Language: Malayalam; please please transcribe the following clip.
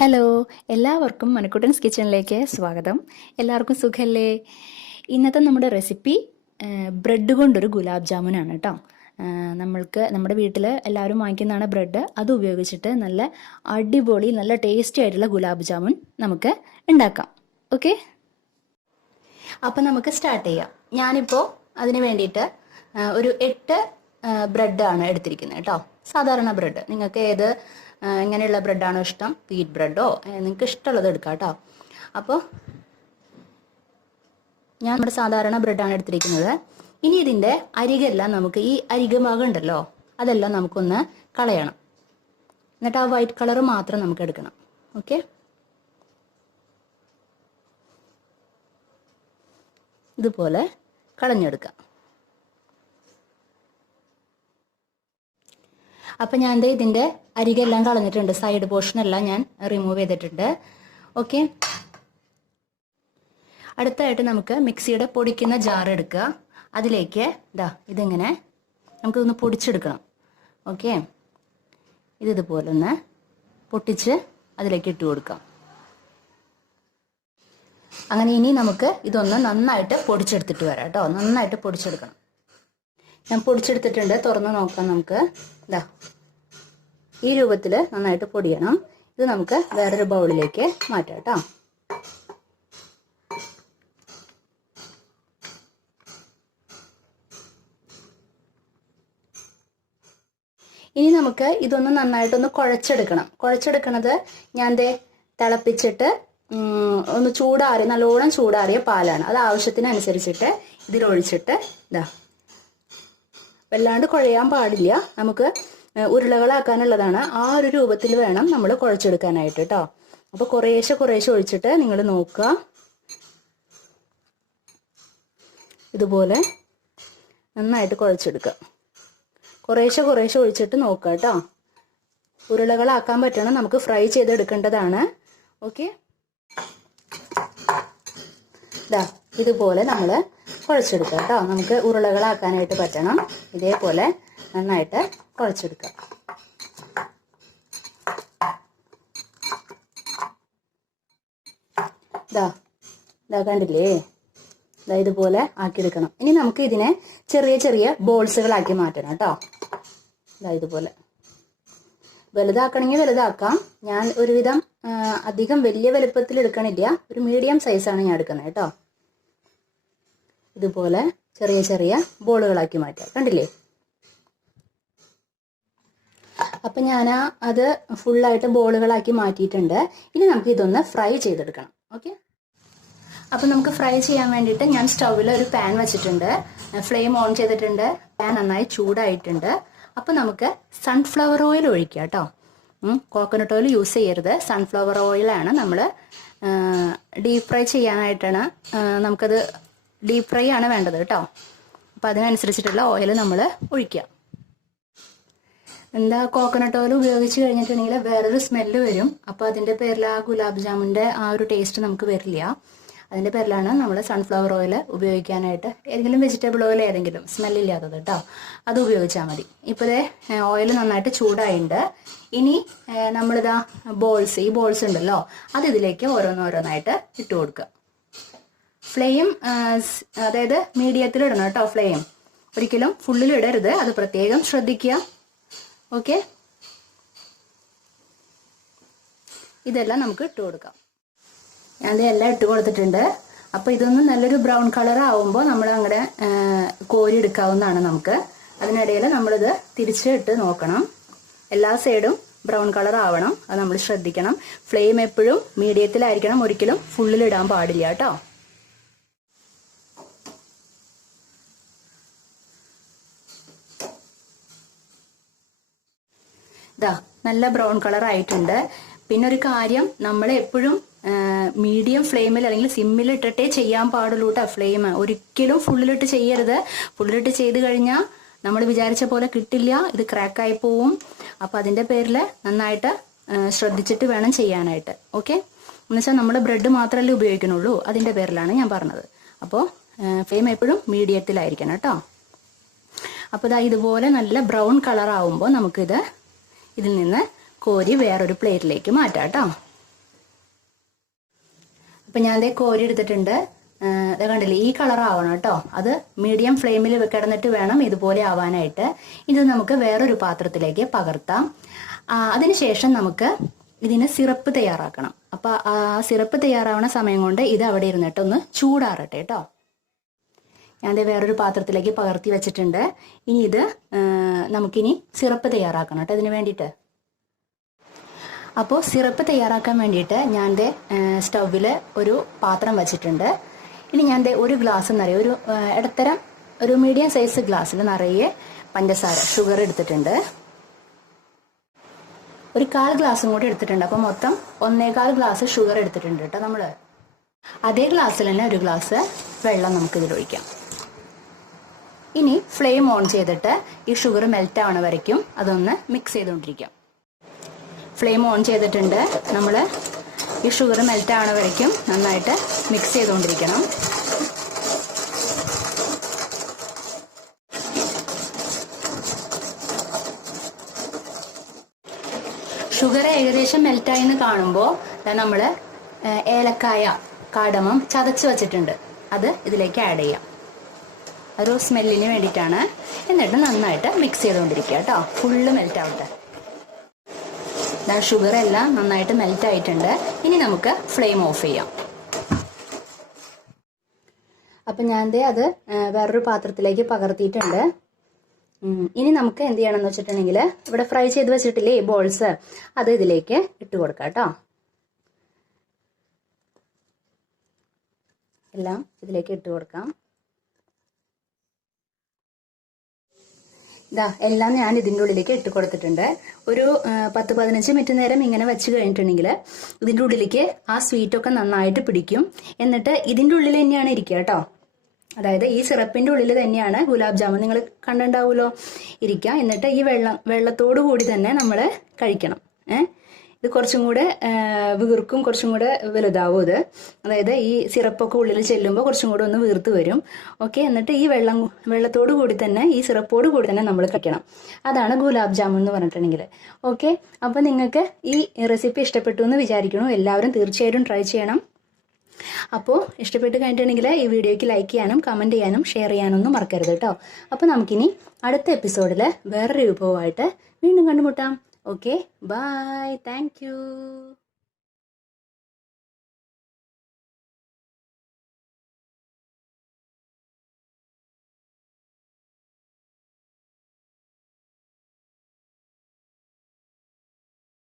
ഹലോ, എല്ലാവർക്കും മണിക്കുട്ടൻസ് കിച്ചണിലേക്ക് സ്വാഗതം. എല്ലാവർക്കും സുഖല്ലേ? ഇന്നത്തെ നമ്മുടെ റെസിപ്പി ബ്രെഡ് കൊണ്ടൊരു ഗുലാബ് ജാമുനാണ് കേട്ടോ. നമ്മൾക്ക് നമ്മുടെ വീട്ടിൽ എല്ലാവരും വാങ്ങിക്കുന്നതാണ് ബ്രെഡ്. അത് ഉപയോഗിച്ചിട്ട് നല്ല അടിപൊളി നല്ല ടേസ്റ്റി ആയിട്ടുള്ള ഗുലാബ് ജാമുൻ നമുക്ക് ഉണ്ടാക്കാം. ഓക്കെ, അപ്പം നമുക്ക് സ്റ്റാർട്ട് ചെയ്യാം. ഞാനിപ്പോൾ അതിന് വേണ്ടിയിട്ട് ഒരു 8 ബ്രെഡാണ് എടുത്തിരിക്കുന്നത് കേട്ടോ. സാധാരണ ബ്രെഡ്, നിങ്ങൾക്ക് എങ്ങനെയുള്ള ബ്രെഡാണോ ഇഷ്ടം, വീറ്റ് ബ്രെഡോ നിങ്ങൾക്ക് ഇഷ്ടമുള്ളത് എടുക്കാം കേട്ടോ. അപ്പോൾ ഞാൻ നമ്മുടെ സാധാരണ ബ്രെഡാണ് എടുത്തിരിക്കുന്നത്. ഇനി ഇതിൻ്റെ അരികെല്ലാം നമുക്ക് ഈ അരികഭാഗം ഉണ്ടല്ലോ, അതെല്ലാം നമുക്കൊന്ന് കളയണം. എന്നിട്ട് ആ വൈറ്റ് കളർ മാത്രം നമുക്ക് എടുക്കണം. ഓക്കെ, ഇതുപോലെ കളഞ്ഞെടുക്കാം. അപ്പം ഞാൻ ഇതിൻ്റെ അരികെല്ലാം കളഞ്ഞിട്ടുണ്ട്, സൈഡ് പോർഷനെല്ലാം ഞാൻ റിമൂവ് ചെയ്തിട്ടുണ്ട്. ഓക്കെ, അടുത്തായിട്ട് നമുക്ക് മിക്സിയുടെ പൊടിക്കുന്ന ജാർ എടുക്കുക. അതിലേക്ക് ഇതിങ്ങനെ നമുക്കിതൊന്ന് പൊടിച്ചെടുക്കണം. ഓക്കെ, ഇതുപോലെ ഒന്ന് പൊട്ടിച്ച് അതിലേക്ക് ഇട്ട് കൊടുക്കാം. അങ്ങനെ ഇനി നമുക്ക് ഇതൊന്ന് നന്നായിട്ട് പൊടിച്ചെടുത്തിട്ട് വരാം കേട്ടോ. നന്നായിട്ട് പൊടിച്ചെടുക്കണം. ഞാൻ പൊടിച്ചെടുത്തിട്ടുണ്ട്, തുറന്ന് നോക്കാം നമുക്ക്. ഈ രൂപത്തിൽ നന്നായിട്ട് പൊടിയണം. ഇത് നമുക്ക് വേറൊരു ബൗളിലേക്ക് മാറ്റാം കേട്ടോ. ഇനി നമുക്ക് ഇതൊന്ന് നന്നായിട്ടൊന്ന് കുഴച്ചെടുക്കണം. കുഴച്ചെടുക്കണത് ഞാൻ തിളപ്പിച്ചിട്ട് ഒന്ന് നല്ലോണം ചൂടാറിയ പാലാണ്. അത് ആവശ്യത്തിനനുസരിച്ചിട്ട് ഇതിലൊഴിച്ചിട്ട് വല്ലാണ്ട് കുഴയാൻ പാടില്ല. നമുക്ക് ഉരുളകളാക്കാനുള്ളതാണ്. ആ ഒരു രൂപത്തിൽ വേണം നമ്മൾ കുഴച്ചെടുക്കാനായിട്ട് കേട്ടോ. അപ്പോൾ കുറേശ്ശെ ഒഴിച്ചിട്ട് നിങ്ങൾ നോക്കുക. ഇതുപോലെ നന്നായിട്ട് കുഴച്ചെടുക്കുക. കുറേശ്ശെ ഒഴിച്ചിട്ട് നോക്കുക കേട്ടോ. ഉരുളകളാക്കാൻ പറ്റണം, നമുക്ക് ഫ്രൈ ചെയ്തെടുക്കേണ്ടതാണ്. ഓക്കെ, ഇതുപോലെ നമ്മൾ കുഴച്ചെടുക്കുക കേട്ടോ. നമുക്ക് ഉരുളകളാക്കാനായിട്ട് പറ്റണം. ഇതേപോലെ നന്നായിട്ട് കുഴച്ചെടുക്കുക. കണ്ടില്ലേ? ഇതുപോലെ ആക്കിയെടുക്കണം. ഇനി നമുക്ക് ഇതിനെ ചെറിയ ബോൾസുകളാക്കി മാറ്റണം കേട്ടോ. ഇതുപോലെ വലുതാക്കണമെങ്കിൽ വലുതാക്കാം. ഞാൻ ഒരുവിധം അധികം വലിയ വലുപ്പത്തിൽ എടുക്കണില്ല, ഒരു മീഡിയം സൈസാണ് ഞാൻ എടുക്കുന്നത് കേട്ടോ. ഇതുപോലെ ചെറിയ ബോളുകളാക്കി മാറ്റാം. കണ്ടില്ലേ? അപ്പം ഞാൻ അത് ഫുള്ളായിട്ട് ബോളുകളാക്കി മാറ്റിയിട്ടുണ്ട്. ഇനി നമുക്ക് ഇതൊന്ന് ഫ്രൈ ചെയ്തെടുക്കണം. ഓക്കെ, അപ്പം നമുക്ക് ഫ്രൈ ചെയ്യാൻ വേണ്ടിയിട്ട് ഞാൻ സ്റ്റൗവിൽ ഒരു പാൻ വെച്ചിട്ടുണ്ട്. ഫ്ലെയിം ഓൺ ചെയ്തിട്ടുണ്ട്. പാൻ നന്നായി ചൂടായിട്ടുണ്ട്. അപ്പം നമുക്ക് സൺഫ്ലവർ ഓയിൽ ഒഴിക്കുക കേട്ടോ. കോക്കനട്ട് ഓയിൽ യൂസ് ചെയ്യരുത്, സൺഫ്ലവർ ഓയിലാണ് നമ്മൾ ഡീപ് ഫ്രൈ ചെയ്യാനായിട്ടാണ്. നമുക്കത് ഡീപ് ഫ്രൈ ആണ് വേണ്ടത് കേട്ടോ. അപ്പം അതിനനുസരിച്ചിട്ടുള്ള ഓയിൽ നമ്മൾ ഒഴിക്കുക. കോക്കനട്ട് ഓയിൽ ഉപയോഗിച്ച് കഴിഞ്ഞിട്ടുണ്ടെങ്കിൽ വേറൊരു സ്മെല്ല് വരും. അപ്പോൾ അതിൻ്റെ പേരിൽ ആ ഗുലാബ് ജാമുൻ്റെ ആ ഒരു ടേസ്റ്റ് നമുക്ക് വരില്ല. അതിൻ്റെ പേരിലാണ് നമ്മൾ സൺഫ്ലവർ ഓയിൽ ഉപയോഗിക്കാനായിട്ട്. ഏതെങ്കിലും വെജിറ്റബിൾ ഓയിൽ, ഏതെങ്കിലും സ്മെല്ലില്ലാത്തത് കേട്ടോ, അത് ഉപയോഗിച്ചാൽ മതി. ഇപ്പോൾ ഓയിൽ നന്നായിട്ട് ചൂടായിട്ടുണ്ട്. ഇനി നമ്മളിതാ ഈ ബോൾസ് ഉണ്ടല്ലോ, അത് ഇതിലേക്ക് ഓരോന്നായിട്ട് ഇട്ട് കൊടുക്കുക. ഫ്ലെയിം അതായത് മീഡിയത്തിൽ ഇടണം കേട്ടോ. ഫ്ലെയിം ഒരിക്കലും ഫുള്ളിൽ ഇടരുത്, അത് പ്രത്യേകം ശ്രദ്ധിക്കുക. ഓക്കെ, ഇതെല്ലാം നമുക്ക് ഇട്ട് കൊടുക്കാം. ഞാൻ എല്ലാം ഇട്ട് കൊടുത്തിട്ടുണ്ട്. അപ്പോൾ ഇതൊന്ന് നല്ലൊരു ബ്രൗൺ കളർ ആവുമ്പോൾ നമ്മൾ അങ്ങനെ കോരി എടുക്കാവുന്നതാണ് നമുക്ക്. അതിനിടയിൽ നമ്മളിത് തിരിച്ചിട്ട് നോക്കണം. എല്ലാ സൈഡും ബ്രൗൺ കളർ ആവണം, അത് നമ്മൾ ശ്രദ്ധിക്കണം. ഫ്ലെയിം എപ്പോഴും മീഡിയത്തിലായിരിക്കണം, ഒരിക്കലും ഫുള്ളിലിടാൻ പാടില്ല കേട്ടോ. നല്ല ബ്രൗൺ കളർ ആയിട്ടുണ്ട്. പിന്നെ ഒരു കാര്യം, നമ്മൾ എപ്പോഴും മീഡിയം ഫ്ലെയിമിൽ അല്ലെങ്കിൽ സിമ്മിൽ ഇട്ടിട്ടേ ചെയ്യാൻ പാടുള്ളൂ കേട്ടോ. ഫ്ലെയിം ഒരിക്കലും ഫുള്ളിലിട്ട് ചെയ്യരുത്. ഫുള്ളിലിട്ട് ചെയ്ത് കഴിഞ്ഞാൽ നമ്മൾ വിചാരിച്ച പോലെ കിട്ടില്ല, ഇത് ക്രാക്കായി പോവും. അപ്പോൾ അതിൻ്റെ പേരിൽ നന്നായിട്ട് ശ്രദ്ധിച്ചിട്ട് വേണം ചെയ്യാനായിട്ട്. ഓക്കെ, എന്നുവെച്ചാൽ നമ്മൾ ബ്രെഡ് മാത്രമല്ലേ ഉപയോഗിക്കണുള്ളൂ, അതിൻ്റെ പേരിലാണ് ഞാൻ പറഞ്ഞത്. അപ്പോൾ ഫ്ലെയിം എപ്പോഴും മീഡിയത്തിലായിരിക്കണം കേട്ടോ. അപ്പോൾ ഇതുപോലെ നല്ല ബ്രൗൺ കളർ ആവുമ്പോൾ നമുക്കിത് ഇതിൽ നിന്ന് കോരി വേറൊരു പ്ലേറ്റിലേക്ക് മാറ്റാം കേട്ടോ. ഇപ്പം ഞാൻ ദേ കോരി എടുത്തിട്ടുണ്ട്. ഇത് കണ്ടില്ലേ, ഈ കളർ ആവണം കേട്ടോ. അത് മീഡിയം ഫ്ലെയിമിൽ കിടന്നിട്ട് വേണം ഇതുപോലെ ആവാനായിട്ട്. ഇത് നമുക്ക് വേറൊരു പാത്രത്തിലേക്ക് പകർത്താം. അതിനുശേഷം നമുക്ക് ഇതിന് സിറപ്പ് തയ്യാറാക്കണം. അപ്പം ആ സിറപ്പ് തയ്യാറാവണ സമയം കൊണ്ട് ഇത് അവിടെ ഇരുന്നിട്ട് ഒന്ന് ചൂടാറട്ടെ കേട്ടോ. ഞാൻ വേറൊരു പാത്രത്തിലേക്ക് പകർത്തി വെച്ചിട്ടുണ്ട്. ഇനി ഇത് നമുക്കിനി സിറപ്പ് തയ്യാറാക്കണം കേട്ടോ ഇതിന് വേണ്ടിയിട്ട്. അപ്പോൾ സിറപ്പ് തയ്യാറാക്കാൻ വേണ്ടിയിട്ട് ഞാൻ സ്റ്റൗവിൽ ഒരു പാത്രം വെച്ചിട്ടുണ്ട്. ഇനി ഞാൻ ഒരു ഗ്ലാസ് നിറയെ, ഒരു ഇടത്തരം ഒരു മീഡിയം സൈസ് ഗ്ലാസ്സിൽ നിറയെ പഞ്ചസാര ഷുഗർ എടുത്തിട്ടുണ്ട്. ഒരു 1/4 ഗ്ലാസും കൂടി എടുത്തിട്ടുണ്ട്. അപ്പോൾ മൊത്തം 1/4 ഗ്ലാസ് ഷുഗർ എടുത്തിട്ടുണ്ട് കേട്ടോ നമ്മൾ. അതേ ഗ്ലാസ്സിൽ തന്നെ ഒരു ഗ്ലാസ് വെള്ളം നമുക്കിതിൽ ഒഴിക്കാം. ഇനി ഫ്ലെയിം ഓൺ ചെയ്തിട്ട് ഈ ഷുഗർ മെൽറ്റ് ആവണ വരയ്ക്കും അതൊന്ന് മിക്സ് ചെയ്തുകൊണ്ടിരിക്കാം. ഫ്ലെയിം ഓൺ ചെയ്തിട്ടുണ്ട്. നമ്മൾ ഈ ഷുഗർ മെൽറ്റ് ആവണ വരയ്ക്കും നന്നായിട്ട് മിക്സ് ചെയ്തുകൊണ്ടിരിക്കണം. ഷുഗർ ഏകദേശം മെൽറ്റായി എന്ന് കാണുമ്പോൾ നമ്മൾ ഏലക്കായ, കാടമം ചതച്ച് വെച്ചിട്ടുണ്ട്, അത് ഇതിലേക്ക് ആഡ് ചെയ്യാം. ഒരു സ്മെല്ലിന് വേണ്ടിയിട്ടാണ്. എന്നിട്ട് നന്നായിട്ട് മിക്സ് ചെയ്തുകൊണ്ടിരിക്കുക കേട്ടോ. ഫുള്ള് മെൽറ്റ് ആവട്ടെ. ഷുഗർ എല്ലാം നന്നായിട്ട് മെൽറ്റ് ആയിട്ടുണ്ട്. ഇനി നമുക്ക് ഫ്ലെയിം ഓഫ് ചെയ്യാം. അപ്പം ഞാൻ അത് വേറൊരു പാത്രത്തിലേക്ക് പകർത്തിയിട്ടുണ്ട്. ഇനി നമുക്ക് എന്ത് ചെയ്യണമെന്ന് വെച്ചിട്ടുണ്ടെങ്കിൽ, ഇവിടെ ഫ്രൈ ചെയ്ത് വെച്ചിട്ടില്ലേ ഈ ബോൾസ്, അത് ഇതിലേക്ക് ഇട്ട് കൊടുക്കാം കേട്ടോ. എല്ലാം ഇതിലേക്ക് ഇട്ട് കൊടുക്കാം. എല്ലാം ഞാൻ ഇതിൻ്റെ ഉള്ളിലേക്ക് ഇട്ട് കൊടുത്തിട്ടുണ്ട്. ഒരു 10-15 മിനിറ്റ് നേരം ഇങ്ങനെ വെച്ച് കഴിഞ്ഞിട്ടുണ്ടെങ്കിൽ ഇതിൻ്റെ ഉള്ളിലേക്ക് ആ സ്വീറ്റൊക്കെ നന്നായിട്ട് പിടിക്കും. എന്നിട്ട് ഇതിൻ്റെ ഉള്ളിൽ തന്നെയാണ് ഇരിക്കുക കേട്ടോ. അതായത് ഈ സിറപ്പിൻ്റെ ഉള്ളിൽ തന്നെയാണ് ഗുലാബ് ജാമുൻ നിങ്ങൾ കണ്ടിട്ടുണ്ടാവുമല്ലോ ഇരിക്കുക. എന്നിട്ട് ഈ വെള്ളത്തോടു കൂടി തന്നെ നമ്മൾ കഴിക്കണം. ഇത് കുറച്ചും കൂടെ വീർക്കും, കുറച്ചും കൂടെ വലുതാവും ഇത്. അതായത് ഈ സിറപ്പൊക്കെ ഉള്ളിൽ ചെല്ലുമ്പോൾ കുറച്ചും കൂടെ ഒന്ന് വീർത്ത് വരും. ഓക്കെ, എന്നിട്ട് ഈ വെള്ളത്തോടു കൂടി തന്നെ, ഈ സിറപ്പോട് കൂടി തന്നെ നമ്മൾ കഴിക്കണം. അതാണ് ഗുലാബ് ജാമുൻ എന്ന് പറഞ്ഞിട്ടുണ്ടെങ്കിൽ. ഓക്കെ, അപ്പോൾ നിങ്ങൾക്ക് ഈ റെസിപ്പി ഇഷ്ടപ്പെട്ടു എന്ന് വിചാരിക്കുന്നു. എല്ലാവരും തീർച്ചയായിട്ടും ട്രൈ ചെയ്യണം. അപ്പോൾ ഇഷ്ടപ്പെട്ട് കഴിഞ്ഞിട്ടുണ്ടെങ്കിൽ ഈ വീഡിയോയ്ക്ക് ലൈക്ക് ചെയ്യാനും കമൻറ്റ് ചെയ്യാനും ഷെയർ ചെയ്യാനൊന്നും മറക്കരുത് കേട്ടോ. അപ്പോൾ നമുക്കിനി അടുത്ത എപ്പിസോഡിൽ വേറൊരു വിഭവമായിട്ട് വീണ്ടും കണ്ടുമുട്ടാം. Okay, bye. Thank you.